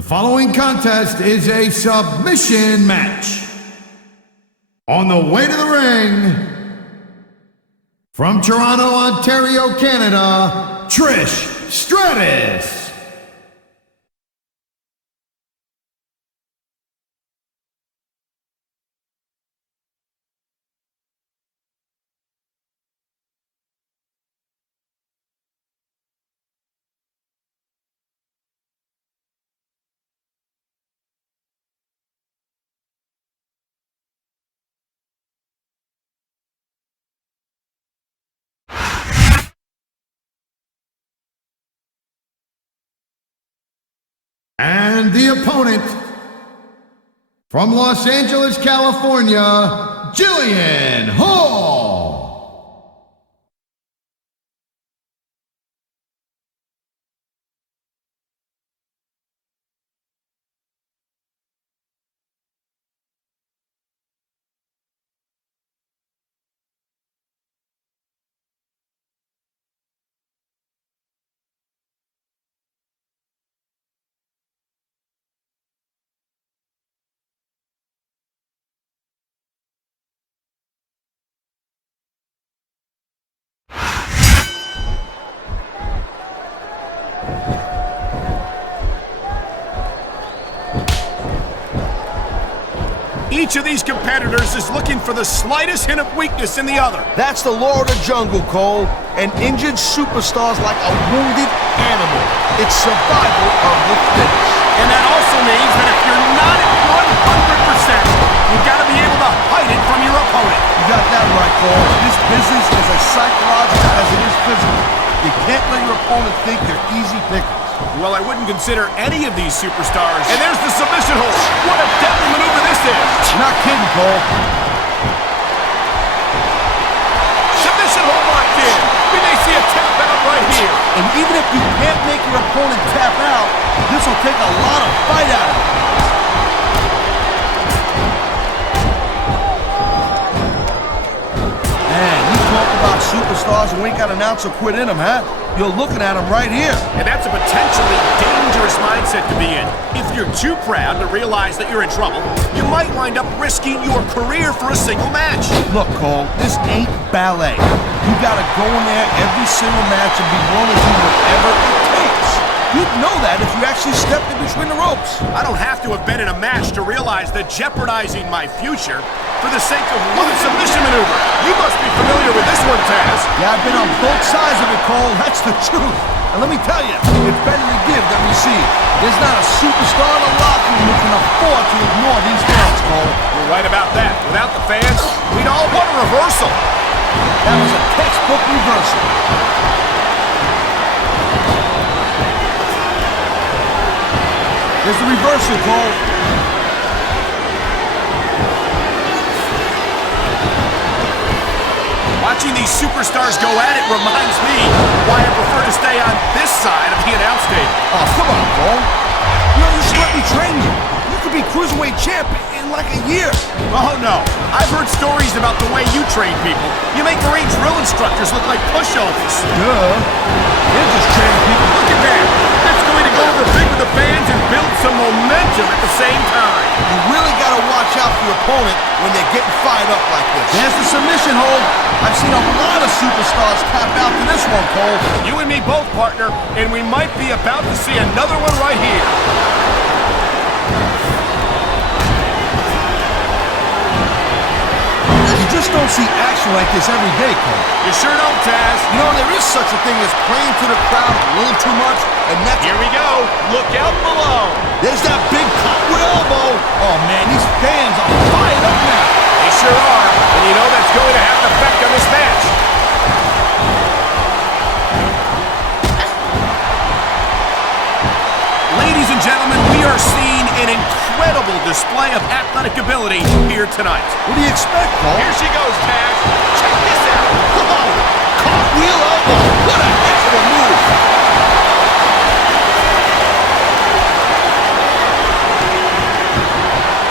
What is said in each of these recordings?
The following contest is a submission match. On the way to the ring, from Toronto, Ontario, Canada, Trish Stratus. And the opponent, from Los Angeles, California, Jillian Hall. Each of these competitors is looking for the slightest hint of weakness in the other. That's the law of the jungle, Cole. An injured superstar's like a wounded animal. It's survival of the fittest. And that also means that if you're not at 100%, you've got to be able to hide it from your opponent. You got that right, Cole. This business is as psychological as it is physical. You can't let your opponent think they're easy pickings. Well, I wouldn't consider any of these superstars. And there's the submission hold. What a deadly maneuver this is. You're not kidding, Cole. Submission hold locked in. We may see a tap out right here. And even if you can't make your opponent tap out, this will take a lot of fight out of him. Man, you talk about superstars who ain't got an ounce of quit in them, huh? You're looking at them right here. And that's a potentially dangerous mindset to be in. If you're too proud to realize that you're in trouble, you might wind up risking your career for a single match. Look, Cole, this ain't ballet. You gotta go in there every single match and be willing to do whatever it takes. You'd know that if you actually stepped in between the ropes. I don't have to have been in a match to realize that jeopardizing my future for the sake of one submission maneuver. You must be familiar with this one, Taz. Yeah, I've been on both sides of it, Cole. That's the truth. And let me tell you, it's better to give than receive. There's not a superstar in the locker room who can afford to ignore these fans, Cole. You're right about that. Without the fans, we'd all want a reversal. That was a textbook reversal. There's the reversal, Cole. Watching these superstars go at it reminds me why I prefer to stay on this side of the announce table. Oh, come on, Cole. You should let me train you. You could be Cruiserweight champ in like a year. Oh, no. I've heard stories about the way you train people. You make Marine drill instructors look like pushovers. Duh. You're just training people. Look at that. That's going to go over big with the fans and build some momentum at the same time. You really got to watch out for your opponent when they're getting fired up like this. There's the submission hold. I've seen a lot of superstars tap out to this one, Cole. You and me both, partner, and we might be about to see another one right here. You just don't see action like this every day, Cole. You sure don't, Taz. You know, there is such a thing as playing to the crowd a little too much, and that's... Here we go. Look out below. There's that big cartwheel elbow. Oh, man, these fans are fired up now. They sure are, and you know that's going to have an effect on this match. Ladies and gentlemen, we are seeing an incredible display of athletic ability here tonight. What do you expect, Cole? Here she goes, Taz. Check this out. Whoa! Cartwheel elbow. What a heck of a move.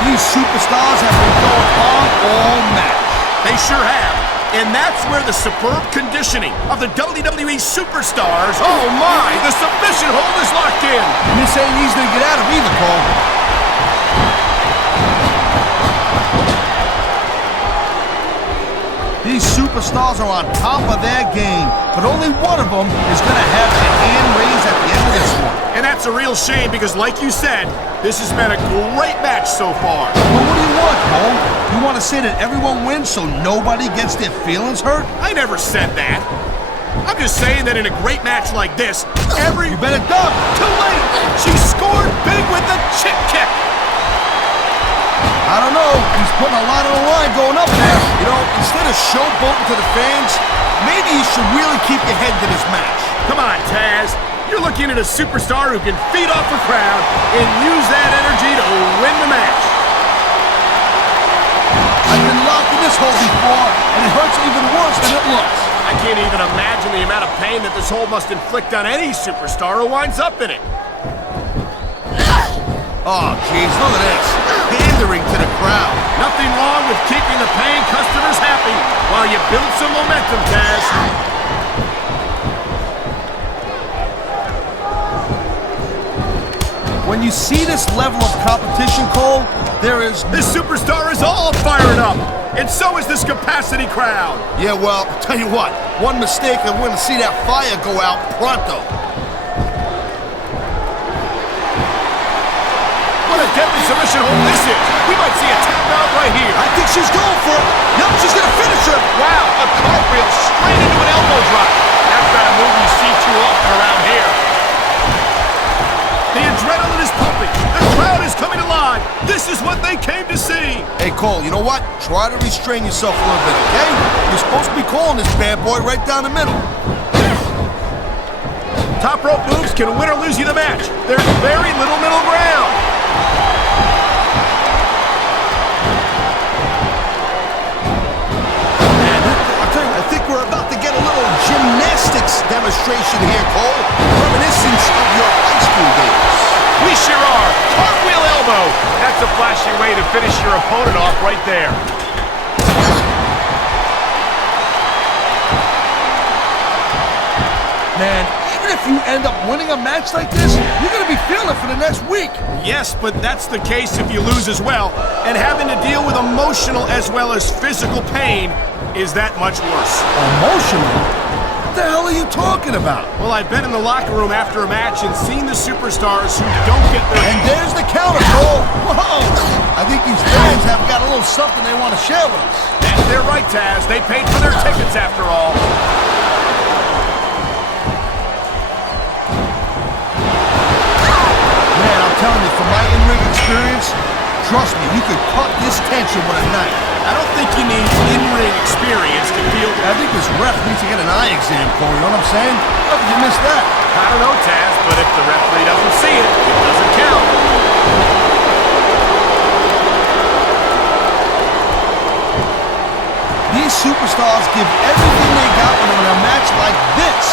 These superstars have been going on all match. They sure have. And that's where the superb conditioning of the WWE superstars... Oh my, the submission hold is locked in. This ain't easy to get out of either, Cole. These superstars are on top of their game, but only one of them is going to have their hand raised at the end of this one. And that's a real shame because, like you said, this has been a great match so far. Well, what do you want, Cole? You want to say that everyone wins so nobody gets their feelings hurt? I never said that. I'm just saying that in a great match like this, You better dub. Too late! She scored big with the chip kick! I don't know. He's putting a lot on the line going up there. You know, instead of showboating to the fans, maybe you should really keep your head to this match. Come on, Taz. You're looking at a superstar who can feed off the crowd and use that energy to win the match. I've been locked in this hole before, and it hurts even worse than it looks. I can't even imagine the amount of pain that this hole must inflict on any superstar who winds up in it. Oh, jeez, look at this. Pandering to the crowd. Nothing wrong with keeping the paying customers happy while you build some momentum, Taz. When you see this level of competition, Cole, there is... This superstar is all fired up, and so is this capacity crowd. Yeah, well, tell you what, one mistake and we're going to see that fire go out pronto. What a deadly submission hold this is. We might see a tap out right here. I think she's going for it. Nope, she's going to finish her. Wow, a cartwheel straight into an elbow drop. That's not a move you see too often around here. The adrenaline is pumping. The crowd is coming alive. This is what they came to see. Hey, Cole, you know what? Try to restrain yourself a little bit, okay? You're supposed to be calling this bad boy right down the middle. Top rope moves can win or lose you the match. There's very little middle ground. I think we're about to get a little gymnastics demonstration here, Cole. Reminiscence of your high school days. We sure are. Cartwheel elbow. That's a flashy way to finish your opponent off right there. Man, even if you end up winning a match like this, you're going to be feeling it for the next week. Yes, but that's the case if you lose as well. And having to deal with emotional as well as physical pain is that much worse. Emotional? What the hell are you talking about? Well, I've been in the locker room after a match and seen the superstars who don't get their... And there's the counter, Cole. Whoa! I think these fans have got a little something they want to share with us. And they're right, Taz. They paid for their tickets after all. Man, I'm telling you, from my in-ring experience, trust me, you could cut this tension with a knife. I don't think you need in-ring experience to feel... I think this ref needs to get an eye exam, Cole, you know what I'm saying? How could you miss that? I don't know, Taz, but if the referee doesn't see it, it doesn't count. These superstars give everything they got when they're in a match like this.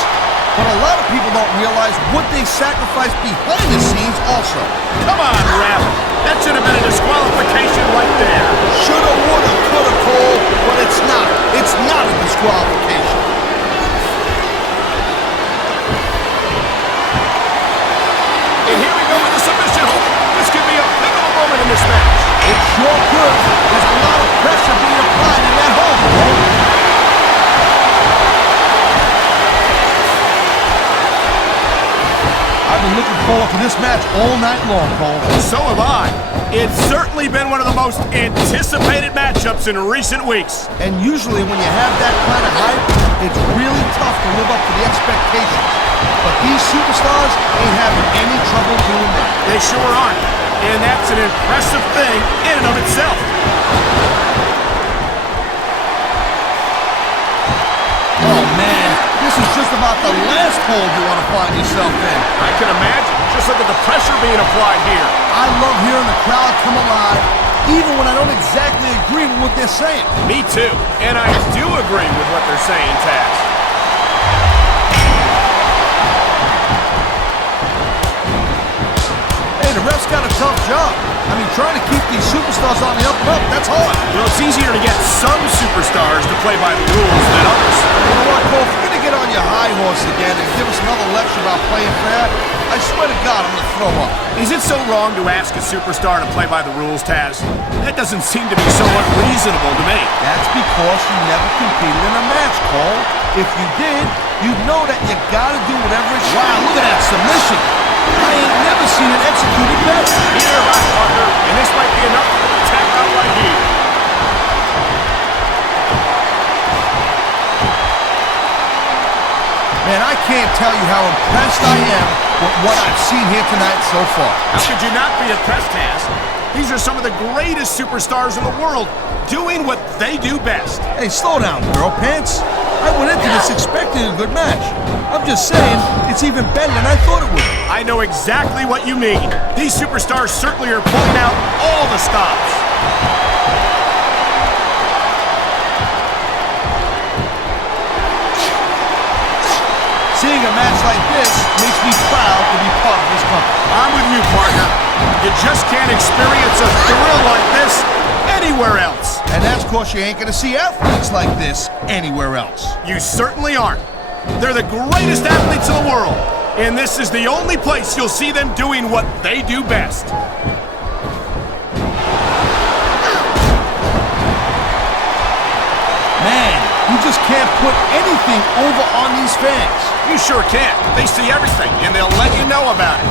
But a lot of people don't realize what they sacrifice behind the scenes also. Come on, ref. That should have been a disqualification right there. Shoulda, woulda, coulda, Cole, but it's not. It's not a disqualification. And here we go with the submission hold. This could be a pivotal moment in this match. It sure could. There's a lot of pressure being applied in that hold, Cole. I've been looking forward to this match all night long, Cole. So have I. It's certainly been one of the most anticipated matchups in recent weeks. And usually when you have that kind of hype, it's really tough to live up to the expectations. But these superstars ain't having any trouble doing that. They sure aren't. And that's an impressive thing in and of itself. Oh, man. This is just about the last hold you want to find yourself in. I can imagine. Just look at the pressure being applied here. I love hearing the crowd come alive, even when I don't exactly agree with what they're saying. Me too. And I do agree with what they're saying, Taz. Hey, the ref's got a tough job. I mean, trying to keep these superstars on the up and up, that's hard. Well, it's easier to get some superstars to play by the rules than others. You know what, Cole? If you're going to get on your high horse again and give us another lecture about playing fair, I swear to God, I'm going to throw up. Is it so wrong to ask a superstar to play by the rules, Taz? That doesn't seem to be so unreasonable to me. That's because you never competed in a match, Cole. If you did, you'd know that you got to do whatever it's... Wow, look at that submission. I ain't never seen it executed better. You're right, partner, and this might be enough to tap out right here. Man, I can't tell you how impressed I am with what I've seen here tonight so far. How could you not be impressed, Taz? These are some of the greatest superstars in the world doing what they do best. Hey, slow down, girl pants. I went into this expecting a good match. I'm just saying, it's even better than I thought it would. I know exactly what you mean. These superstars certainly are pulling out all the stops. Seeing a match like this makes me proud to be part of this company. I'm with you, partner. You just can't experience a thrill like this anywhere else. And that's because you ain't gonna see athletes like this anywhere else. You certainly aren't. They're the greatest athletes in the world, and this is the only place you'll see them doing what they do best. Man, you just can't put anything over on these fans. You sure can. They see everything, and they'll let you know about it.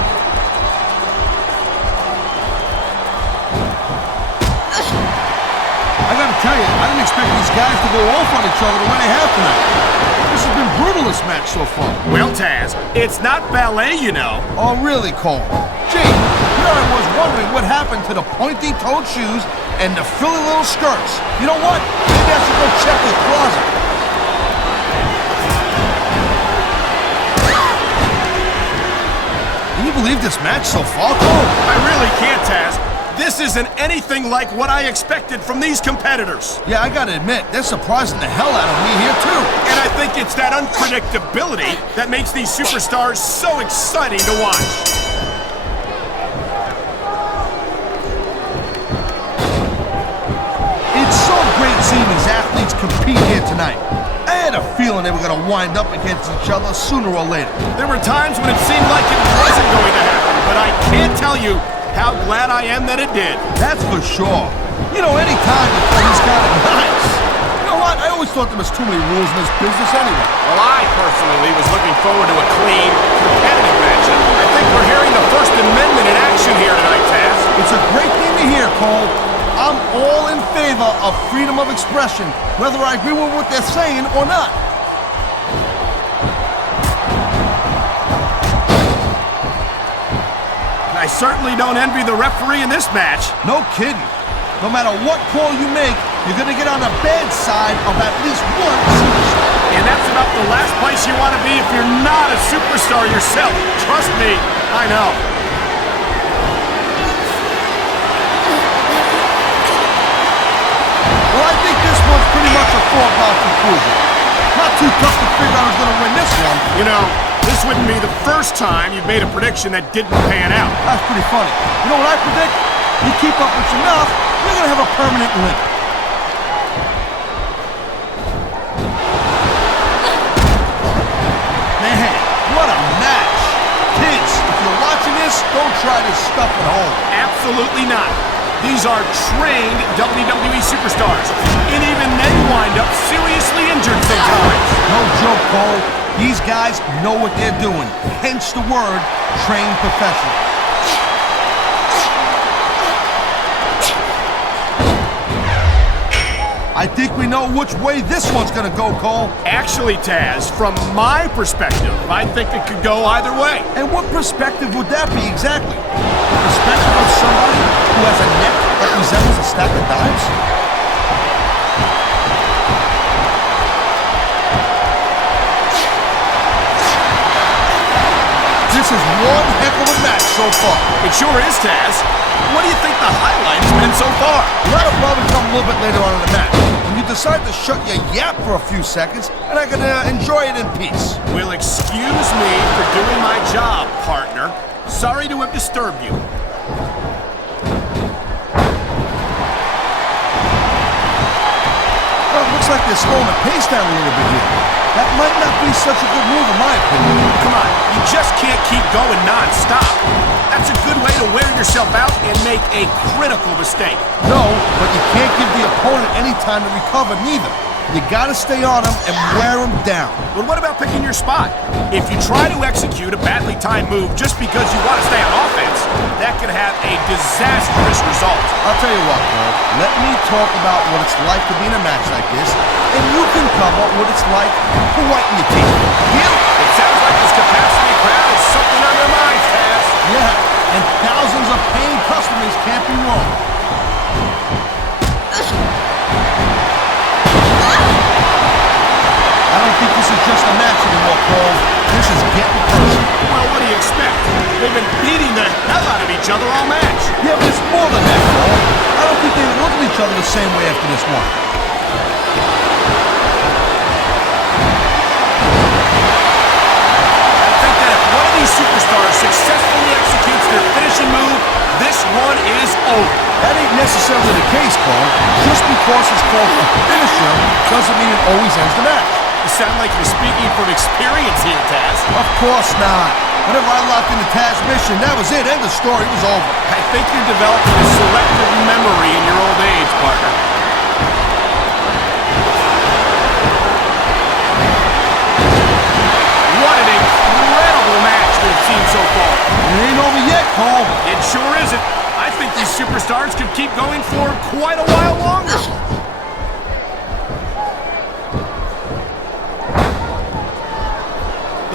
I gotta tell you, I didn't expect these guys to go off on each other the way they have tonight. This has been brutal, this match so far. Well, Taz, it's not ballet, you know. Oh, really, Cole? Gee, here I was wondering what happened to the pointy-toed shoes and the frilly little skirts. You know what? Maybe I should go check his closet. Can you believe this match so far, Cole? I really can't, Taz. This isn't anything like what I expected from these competitors. Yeah, I gotta admit, they're surprising the hell out of me here, too. And I think it's that unpredictability that makes these superstars so exciting to watch. It's so great seeing these athletes compete here tonight. I had a feeling they were gonna wind up against each other sooner or later. There were times when it seemed like it wasn't going to happen, but I can't tell you how glad I am that it did. That's for sure. You know, any time before these kind of nights. You know what? I always thought there was too many rules in this business anyway. Well, I personally was looking forward to a clean, competitive match. I think we're hearing the First Amendment in action here tonight, Taz. It's a great thing to hear, Cole. I'm all in favor of freedom of expression, whether I agree with what they're saying or not. I certainly don't envy the referee in this match. No kidding. No matter what call you make, you're gonna get on the bad side of at least one superstar. And that's about the last place you want to be if you're not a superstar yourself. Trust me, I know. Well, I think this one's pretty much a foregone conclusion. Not too tough to figure out who's gonna win this one. You know, this wouldn't be the first time you've made a prediction that didn't pan out. That's pretty funny. You know what I predict? You keep up with your mouth, you're gonna have a permanent limp. Man, what a match. Kids, if you're watching this, don't try this stuff at home. Absolutely not. These are trained WWE superstars, and even they wind up seriously injured sometimes. No joke, Cole. These guys know what they're doing. Hence the word, trained professional. I think we know which way this one's gonna go, Cole. Actually, Taz, from my perspective, I think it could go either way. And what perspective would that be exactly? The perspective of somebody who has a neck that resembles a stack of dimes? This is one heck of a match so far. It sure is, Taz. What do you think the highlight has been so far? That'll probably come a little bit later on in the match. When you decide to shut your yap for a few seconds, and I can enjoy it in peace. Well, excuse me for doing my job, partner. Sorry to have disturbed you. Looks like they're slowing the pace down a little bit here. That might not be such a good move in my opinion. Come on, you just can't keep going non-stop. That's a good way to wear yourself out and make a critical mistake. No, but you can't give the opponent any time to recover neither. You gotta stay on him and wear him down. But what about picking your spot? If you try to execute a badly timed move just because you want to stay on offense, that could have a disastrous result. I'll tell you what, Cole. Let me talk about what it's like to be in a match like this, and you can cover what it's like to whiten your teeth. Deal? It sounds like this capacity crowd is something on their minds, Taz. Yeah, and thousands of paying customers can't be wrong. I don't think this is just a match anymore, Cole. This is getting personal. Well, what do you expect? They've been beating the hell out of each other all match. Yeah, but it's more than that, Cole. I don't think they look at each other the same way after this one. I think that if one of these superstars successfully executes their finishing move, this one is over. That ain't necessarily the case, Cole. Just because it's called a finisher doesn't mean it always ends the match. You sound like you're speaking from experience here, Taz. Of course not. Whenever I locked into Taz's mission, that was it. End of story. It was over. I think you're developing a selective memory in your old age, partner. What an incredible match we've seen so far. It ain't over yet, Cole. It sure isn't. I think these superstars could keep going for quite a while longer.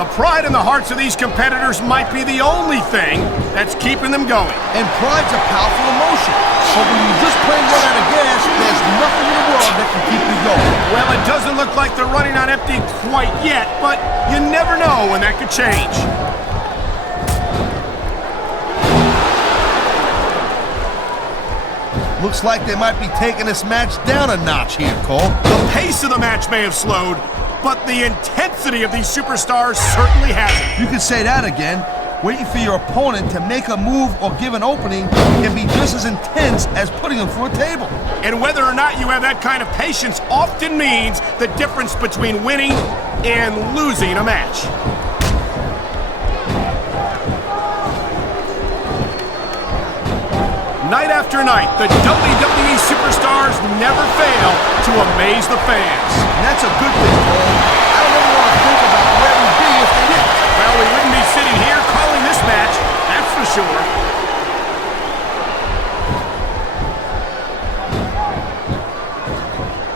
The pride in the hearts of these competitors might be the only thing that's keeping them going. And pride's a powerful emotion. But when you just plain run out of gas, there's nothing in the world that can keep you going. Well, it doesn't look like they're running on empty quite yet, but you never know when that could change. Looks like they might be taking this match down a notch here, Cole. The pace of the match may have slowed, but the intensity of these superstars certainly hasn't. You can say that again. Waiting for your opponent to make a move or give an opening can be just as intense as putting them through a table. And whether or not you have that kind of patience often means the difference between winning and losing a match. Night after night, the WWE superstars never fail to amaze the fans. And that's a good thing, Cole. I don't ever want to think about where we'd be if they didn't. Well, we wouldn't be sitting here calling this match, that's for sure.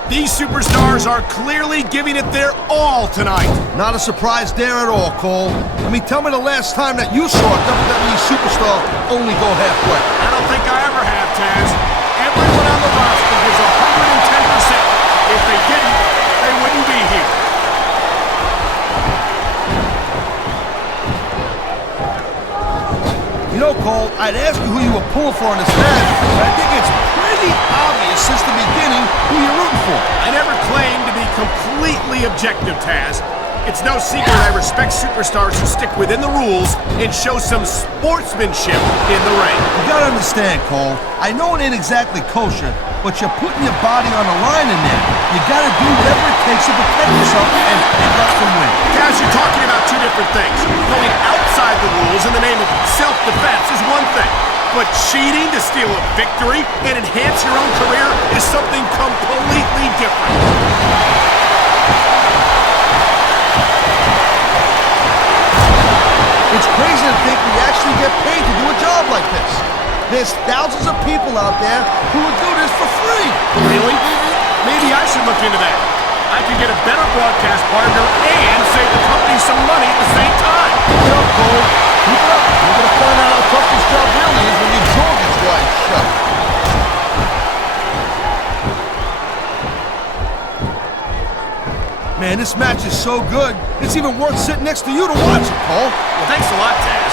These superstars are clearly giving it their all tonight. Not a surprise there at all, Cole. I mean, tell me the last time that you saw a WWE superstar only go halfway. I don't think I ever have, Taz. Everyone on the roster gives 110%. If they didn't, they wouldn't be here. You know, Cole, I'd ask you who you were pulling for in this match, but I think it's pretty obvious since the beginning who you're rooting for. I never claimed to be completely objective, Taz. It's no secret I respect superstars who stick within the rules and show some sportsmanship in the ring. You gotta understand, Cole, I know it ain't exactly kosher, but you're putting your body on the line in there. You gotta do whatever it takes to protect yourself and pick up some win. Taz, you're talking about two different things. Going outside the rules in the name of self-defense is one thing, but cheating to steal a victory and enhance your own career is something completely different. It's crazy to think we actually get paid to do a job like this. There's thousands of people out there who would do this for free. Really? Maybe I should look into that. I could get a better broadcast partner and save the company some money at the same time. Keep it up, Cole. Keep it up. You're gonna find out how tough this job really is when your jaw gets wide shut. Man, this match is so good, it's even worth sitting next to you to watch it, Cole. Well, thanks a lot, Taz.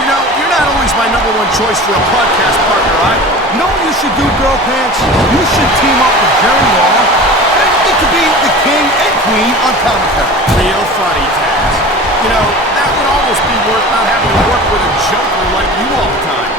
You know, you're not always my #1 choice for a podcast partner, either. You know what you should do, Girl Pants? You should team up with Jerry Lawler, and you could be the king and queen on commentary. Real funny, Taz. You know, that would almost be worth not having to work with a joker like you all the time.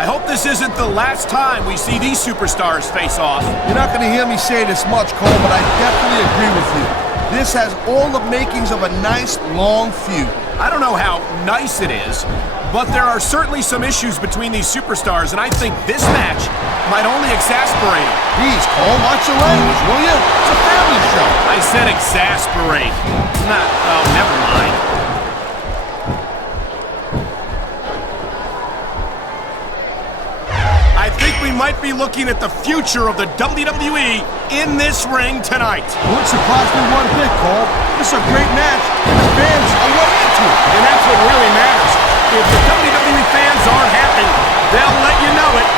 I hope this isn't the last time we see these superstars face off. You're not going to hear me say this much, Cole, but I definitely agree with you. This has all the makings of a nice, long feud. I don't know how nice it is, but there are certainly some issues between these superstars, and I think this match might only exasperate them. Please, Cole, watch your language, will you? It's a family show. I said exasperate. Never mind. I think we might be looking at the future of the WWE in this ring tonight. Wouldn't surprise me one bit, Cole. This is a great match, and the fans are way into it. And that's what really matters. If the WWE fans aren't happy, they'll let you know it.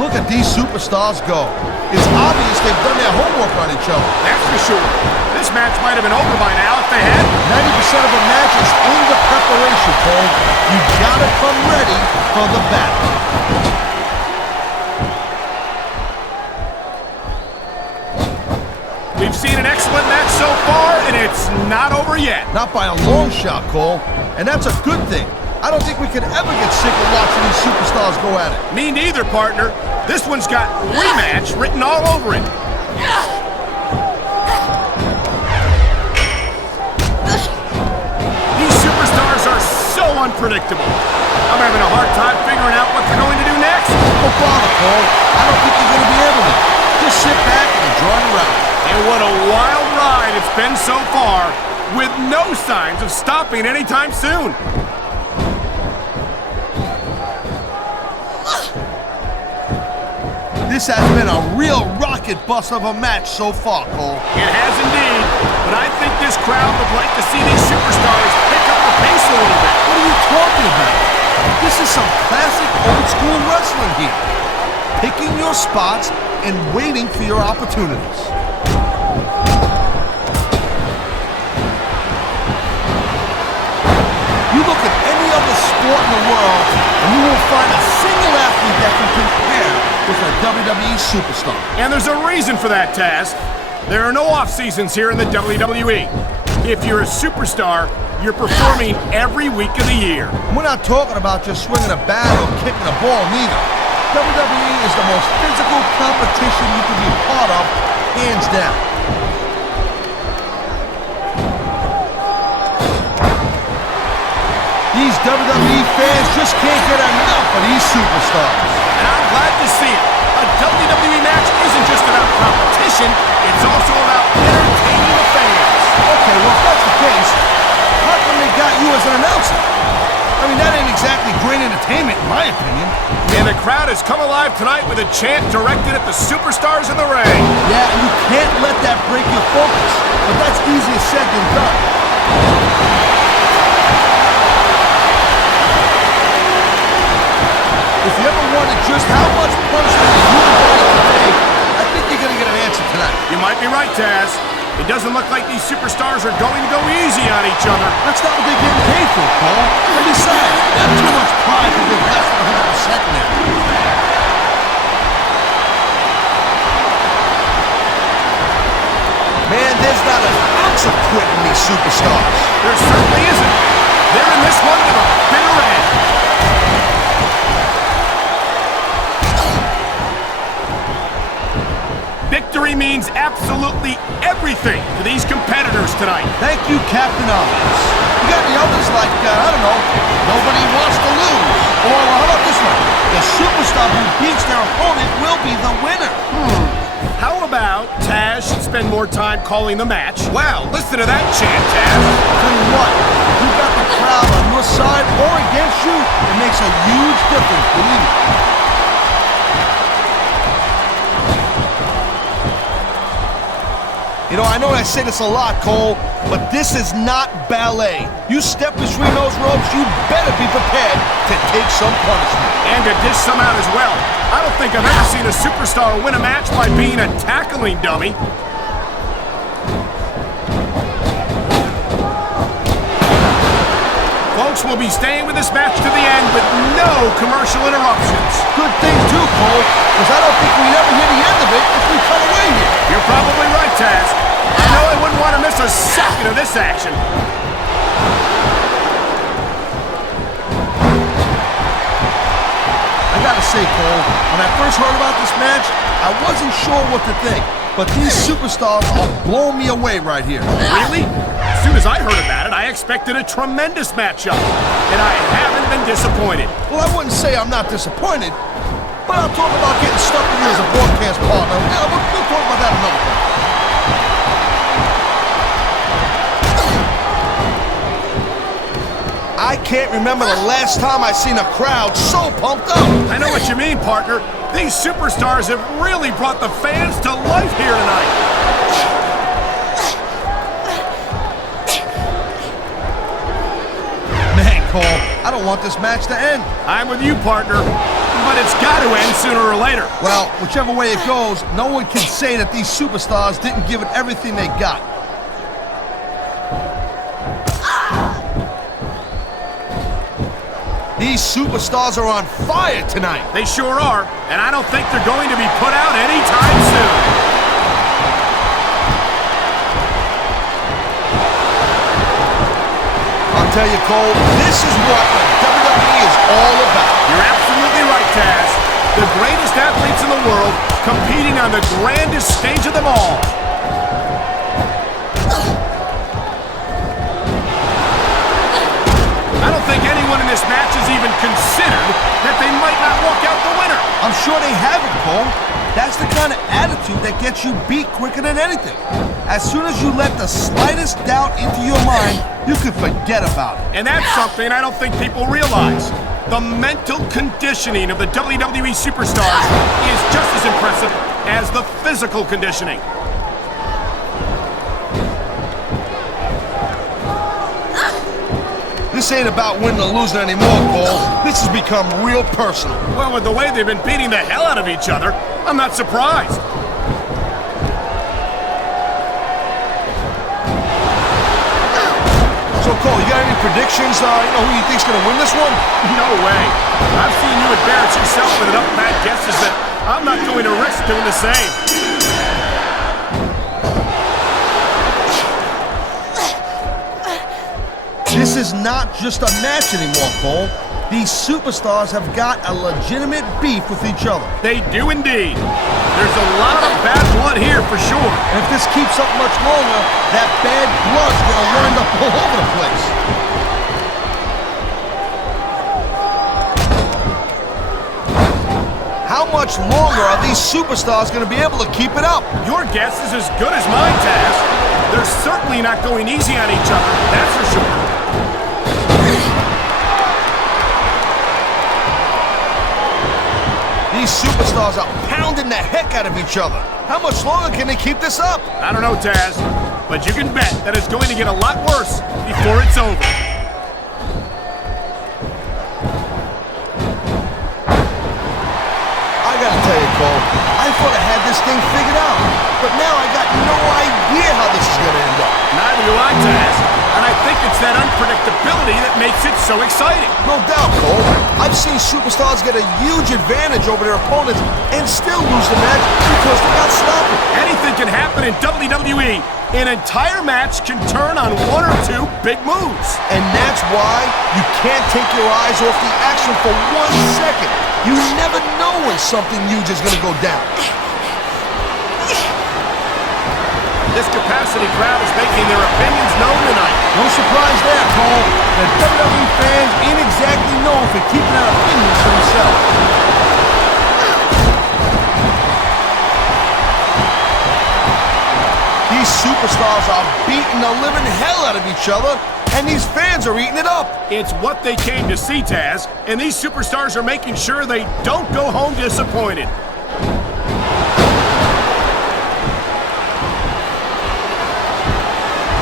Look at these superstars go. It's obvious they've done their homework on each other. That's for sure. This match might have been over by now if they had. 90% of a match is in the preparation, Cole. You gotta come ready for the battle. We've seen an excellent match so far, and it's not over yet. Not by a long shot, Cole. And that's a good thing. I don't think we could ever get sick of watching these superstars go at it. Me neither, partner. This one's got rematch written all over it. These superstars are so unpredictable. I'm having a hard time figuring out what they're going to do next. Don't bother, Cole. I don't think you're going to be able to. Just sit back and enjoy the ride. And what a wild ride it's been so far, with no signs of stopping anytime soon. This has been a real rocket bus of a match so far, Cole. It has indeed, but I think this crowd would like to see these superstars pick up the pace a little bit. What are you talking about? This is some classic old-school wrestling here. Picking your spots and waiting for your opportunities. You look at any other sport in the world, and you won't find a single athlete that can compare with a WWE superstar. And there's a reason for that, Taz. There are no off-seasons here in the WWE. If you're a superstar, you're performing every week of the year. We're not talking about just swinging a bat or kicking a ball, neither. WWE is the most physical competition you can be part of, hands down. These WWE fans just can't get enough of these superstars. And I'm glad to see it. A WWE match isn't just about competition, it's also about entertaining the fans. Okay, well, if that's the case, how come they got you as an announcer? I mean, that ain't exactly great entertainment, in my opinion. And the crowd has come alive tonight with a chant directed at the superstars in the ring. Yeah, and you can't let that break your focus. But that's easier said than done. If you ever wondered just how much punishment a human body can take, I think you're going to get an answer tonight. You might be right, Taz. It doesn't look like these superstars are going to go easy on each other. That's not what they're getting paid for, Paul. And besides, they have too much pride to give less than 100% now. Man, there's not an ounce of quit in these superstars. There certainly isn't. They're in this one to the bitter end. Victory means absolutely everything to these competitors tonight. Thank you, Captain Obvious. You got any others like, I don't know, nobody wants to lose? Or how about this one? The superstar who beats their opponent will be the winner. How about Taz should spend more time calling the match? Wow, listen to that chant, Taz. Tell you what, if you got the crowd on your side or against you, it makes a huge difference, believe me. You know, I know I say this a lot, Cole, but this is not ballet. You step between those ropes, you better be prepared to take some punishment. And to dish some out as well. I don't think I've ever seen a superstar win a match by being a tackling dummy. Folks will be staying with this match to the end with no commercial interruptions. Good thing too, Cole, because I don't think we'd ever hear the end of it if we cut away here. You're probably right, Taz. I know I wouldn't want to miss a second of this action. I gotta say, Cole, when I first heard about this match, I wasn't sure what to think. But these superstars are blowing me away right here. Really? As soon as I heard about it, I expected a tremendous matchup. And I haven't been disappointed. Well, I wouldn't say I'm not disappointed, but I'll talk about getting stuck with you as a broadcast partner. Yeah, we'll talk about that another time. I can't remember the last time I seen a crowd so pumped up. I know what you mean, partner. These superstars have really brought the fans to life here tonight. Man, Cole, I don't want this match to end. I'm with you, partner. But it's got to end sooner or later. Well, whichever way it goes, no one can say that these superstars didn't give it everything they got. These superstars are on fire tonight. They sure are, and I don't think they're going to be put out anytime soon. I'll tell you, Cole, this is what the WWE is all about. You're absolutely right, Taz. The greatest athletes in the world competing on the grandest stage of them all. I don't think anyone in this match has even considered that they might not walk out the winner. I'm sure they haven't, Cole. That's the kind of attitude that gets you beat quicker than anything. As soon as you let the slightest doubt into your mind, you can forget about it. And that's something I don't think people realize. The mental conditioning of the WWE superstars is just as impressive as the physical conditioning. This ain't about winning or losing anymore, Cole. This has become real personal. Well, with the way they've been beating the hell out of each other, I'm not surprised. So, Cole, you got any predictions? Who you think's gonna win this one? No way. I've seen you embarrass yourself with enough bad guesses that I'm not going to risk doing the same. This is not just a match anymore, Cole. These superstars have got a legitimate beef with each other. They do indeed. There's a lot of bad blood here for sure. And if this keeps up much longer, that bad blood's gonna wind up all over the place. How much longer are these superstars gonna be able to keep it up? Your guess is as good as mine, Taz. They're certainly not going easy on each other, that's for sure. These superstars are pounding the heck out of each other. How much longer can they keep this up? I don't know, Taz, but you can bet that it's going to get a lot worse before it's over. I gotta tell you, Cole, I thought I had this thing figured out, but now I got no idea how this is gonna end up. Neither do I, Taz, and I think it's that unpredictability that makes it so exciting. No doubt, Cole. I've seen superstars get a huge advantage over their opponents and still lose the match because they got sloppy. Anything can happen in WWE. An entire match can turn on one or two big moves. And that's why you can't take your eyes off the action for 1 second. You never know when something huge is gonna go down. This capacity crowd is making their opinions known tonight. No surprise there, Cole. The WWE fans ain't exactly known for keeping their opinions to themselves. These superstars are beating the living hell out of each other, and these fans are eating it up. It's what they came to see, Taz, and these superstars are making sure they don't go home disappointed.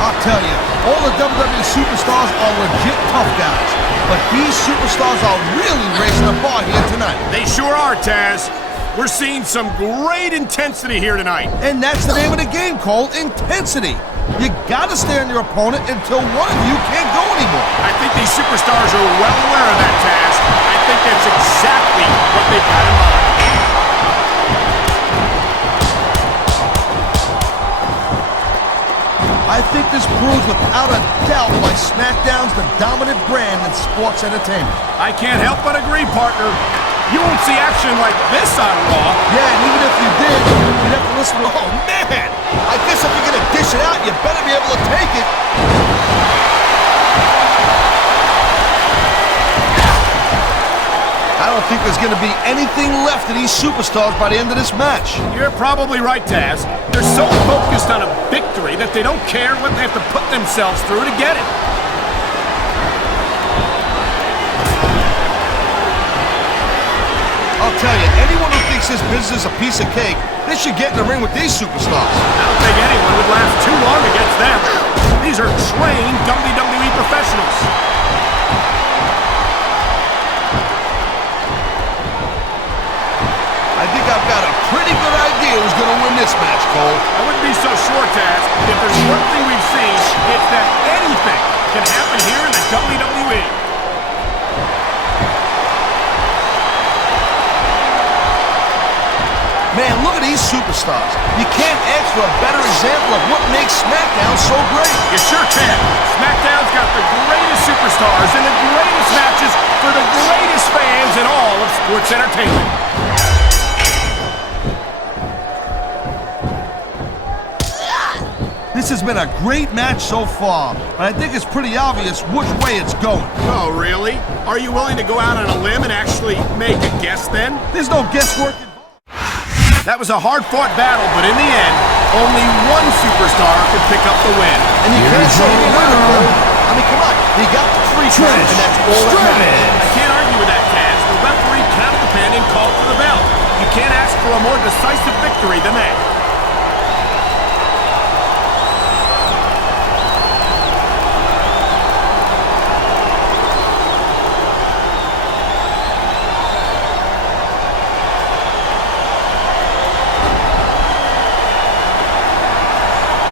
I'll tell you, all the WWE superstars are legit tough guys, but these superstars are really raising the bar here tonight. They sure are, Taz. We're seeing some great intensity here tonight. And that's the name of the game, Cole, intensity. You gotta stay on your opponent until one of you can't go anymore. I think these superstars are well aware of that, Taz. I think that's exactly what they've got in mind. I think this proves without a doubt why SmackDown's the dominant brand in sports entertainment. I can't help but agree, partner. You won't see action like this on Raw. Yeah, and even if you did, you'd have to listen to... Oh, man! I guess if you're gonna dish it out, you better be able to take it. I don't think there's gonna be anything left of these superstars by the end of this match. You're probably right, Taz. They're so focused on a victory that they don't care what they have to put themselves through to get it. I'll tell you, anyone who thinks this business is a piece of cake, they should get in the ring with these superstars. I don't think anyone would last too long against them. These are trained WWE professionals. I think I've got a pretty good idea who's going to win this match, Cole. I wouldn't be so sure, Taz. If there's one thing we've seen, it's that anything can happen here in the WWE. Man, look at these superstars. You can't ask for a better example of what makes SmackDown so great. You sure can. SmackDown's got the greatest superstars and the greatest matches for the greatest fans in all of sports entertainment. This has been a great match so far, but I think it's pretty obvious which way it's going. Oh, really? Are you willing to go out on a limb and actually make a guess then? There's no guesswork involved. That was a hard-fought battle, but in the end, only one superstar could pick up the win. And you can't say you're not, Cole. I mean, come on. He got the free count, and that's all that matters. I can't argue with that, Taz. The referee counted the pin and called for the bell. You can't ask for a more decisive victory than that.